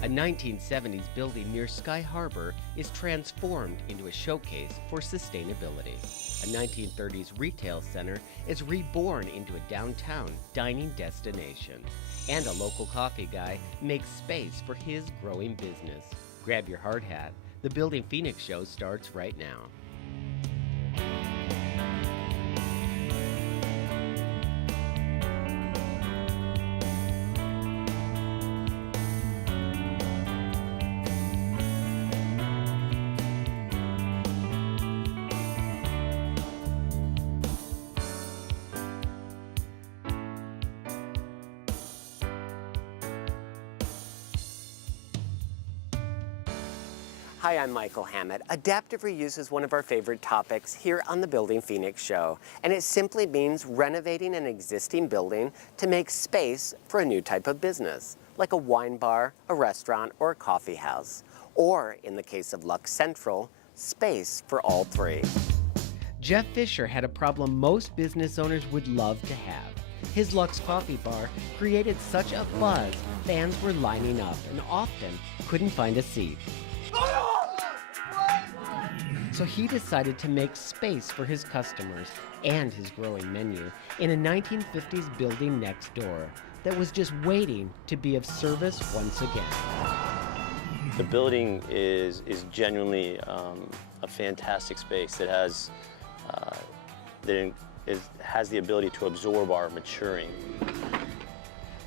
A 1970s building near Sky Harbor is transformed into a showcase for sustainability. A 1930s retail center is reborn into a downtown dining destination. And a local coffee guy makes space for his growing business. Grab your hard hat. The Building Phoenix show starts right now. Hi, I'm Michael Hammett. Adaptive reuse is one of our favorite topics here on the Building Phoenix show, and it simply means renovating an existing building to make space for a new type of business, like a wine bar, a restaurant, or a coffee house. Or, in the case of Lux Central, space for all three. Jeff Fisher had a problem most business owners would love to have. His Lux Coffee Bar created such a buzz, fans were lining up and often couldn't find a seat. So he decided to make space for his customers and his growing menu in a 1950s building next door that was just waiting to be of service once again. The building is genuinely a fantastic space that has the ability to absorb our maturing.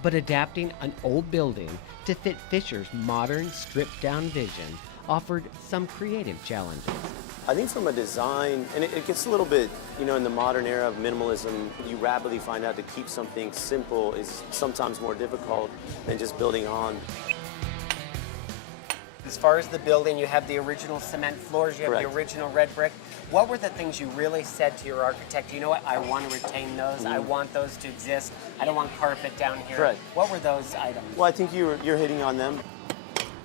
But adapting an old building to fit Fisher's modern, stripped-down vision offered some creative challenges. I think from a design, and it gets a little bit, in the modern era of minimalism, you rapidly find out to keep something simple is sometimes more difficult than just building on. As far as the building, you have the original cement floors, you have Correct. the original red brick. What were the things you really said to your architect, you know what, I want to retain those, I want those to exist, I don't want carpet down here. Correct. What were those items? Well, I think you're hitting on them.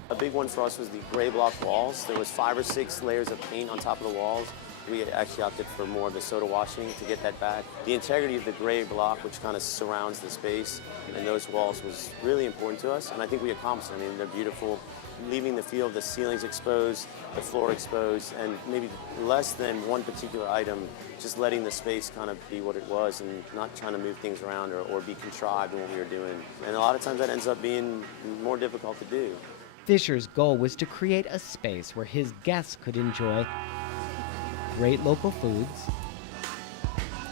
A big one for us was the gray block walls. There was 5 or 6 layers of paint on top of the walls. We actually opted for more of the soda washing to get that back. The integrity of the gray block, which kind of surrounds the space, and those walls was really important to us, and I think we accomplished it. I mean, they're beautiful. Leaving the feel of the ceilings exposed, the floor exposed, and maybe less than one particular item, just letting the space kind of be what it was and not trying to move things around or be contrived in what we were doing. And a lot of times that ends up being more difficult to do. Fisher's goal was to create a space where his guests could enjoy great local foods,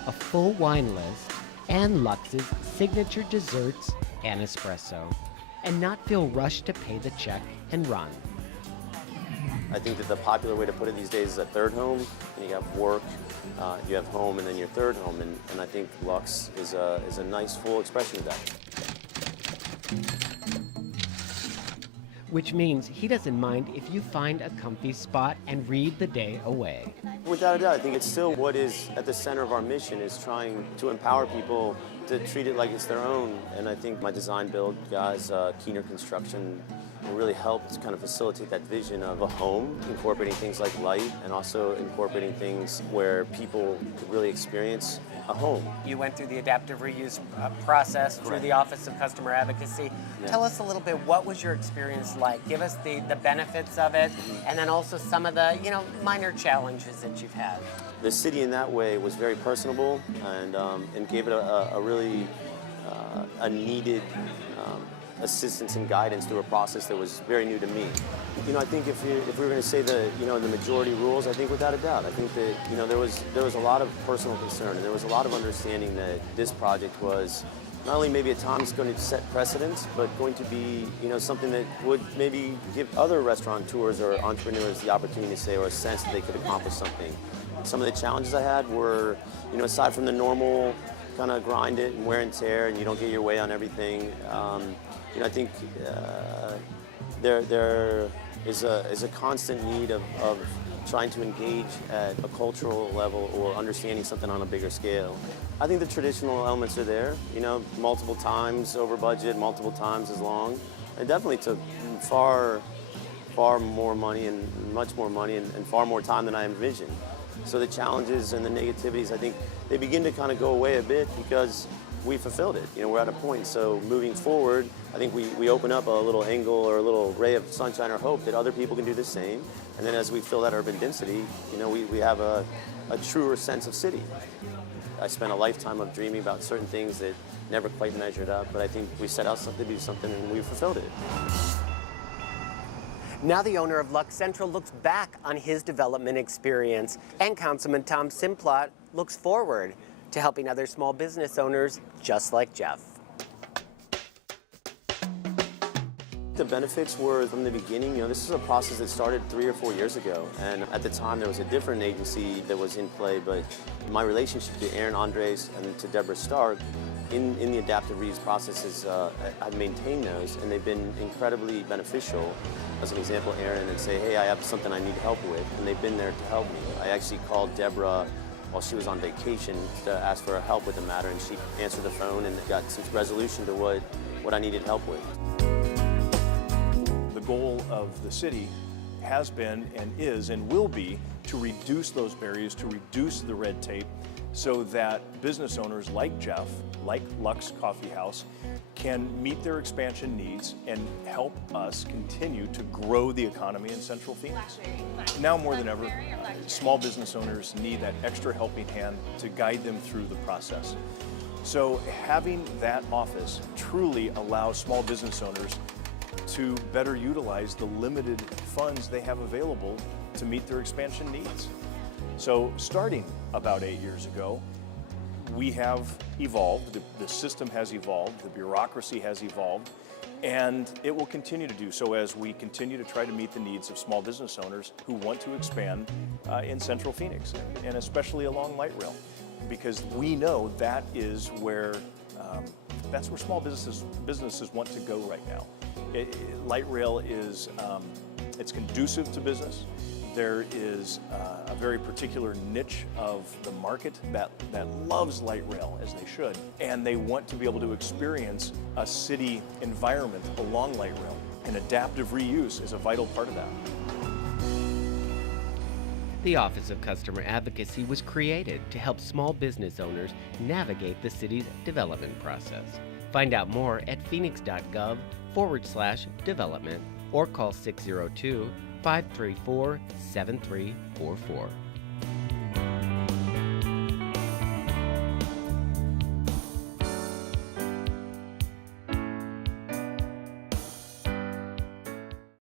a full wine list, and Lux's signature desserts and espresso, and not feel rushed to pay the check and run. I think that the popular way to put it these days is a third home. You have work, you have home, and then your third home, and I think Lux is a nice full expression of that. Which means he doesn't mind if you find a comfy spot and read the day away. Without a doubt, I think it's still what is at the center of our mission is trying to empower people to treat it like it's their own. And I think my design build guys, Keener Construction, really helped kind of facilitate that vision of a home, incorporating things like light and also incorporating things where people could really experience a home. You went through the adaptive reuse process through the Office of Customer Advocacy. Yeah. Tell us a little bit, what was your experience like? Give us the benefits of it, and then also some of the minor challenges that you've had. The city in that way was very personable and gave it a really a needed assistance and guidance through a process that was very new to me. I think if we were going to say the majority rules, I think without a doubt, I think that there was a lot of personal concern and there was a lot of understanding that this project was not only maybe at times going to set precedents, but going to be something that would maybe give other restaurateurs or entrepreneurs the opportunity to say or a sense that they could accomplish something. Some of the challenges I had were, aside from the normal kind of grind it and wear and tear and you don't get your way on everything, I think there is a constant need of trying to engage at a cultural level or understanding something on a bigger scale. I think the traditional elements are there, multiple times over budget, multiple times as long. It definitely took far more money and much more money and far more time than I envisioned. So the challenges and the negativities, I think they begin to kind of go away a bit because we fulfilled it. You know, we're at a point. So moving forward, I think we open up a little angle or a little ray of sunshine or hope that other people can do the same. And then as we fill that urban density, you know, we have a truer sense of city. I spent a lifetime of dreaming about certain things that never quite measured up, but I think we set out to do something and we fulfilled it. Now the owner of Lux Central looks back on his development experience, and Councilman Tom Simplot looks forward to helping other small business owners just like Jeff. The benefits were from the beginning. You know, this is a process that started 3 or 4 years ago, and at the time there was a different agency that was in play, but my relationship to Aaron Andres and to Deborah Stark in the adaptive reuse processes, I've maintained those, and they've been incredibly beneficial. As an example, Aaron and say, hey, I have something I need help with, and they've been there to help me. I actually called Deborah while she was on vacation to ask for her help with the matter, and she answered the phone and got some resolution to what I needed help with. The goal of the city has been and is and will be to reduce those barriers, to reduce the red tape, so that business owners like Jeff, like Lux Coffee House, can meet their expansion needs and help us continue to grow the economy in Central Phoenix. Now more than ever, small business owners need that extra helping hand to guide them through the process. So having that office truly allows small business owners to better utilize the limited funds they have available to meet their expansion needs. So starting about 8 years ago, we have evolved, the system has evolved, the bureaucracy has evolved, and it will continue to do so as we continue to try to meet the needs of small business owners who want to expand in Central Phoenix, and especially along light rail, because we know that is where that's where small businesses want to go right now. Light rail is it's conducive to business. There is a very particular niche of the market that loves light rail, as they should, and they want to be able to experience a city environment along light rail, and adaptive reuse is a vital part of that. The Office of Customer Advocacy was created to help small business owners navigate the city's development process. Find out more at phoenix.gov/development or call 602-534-7344.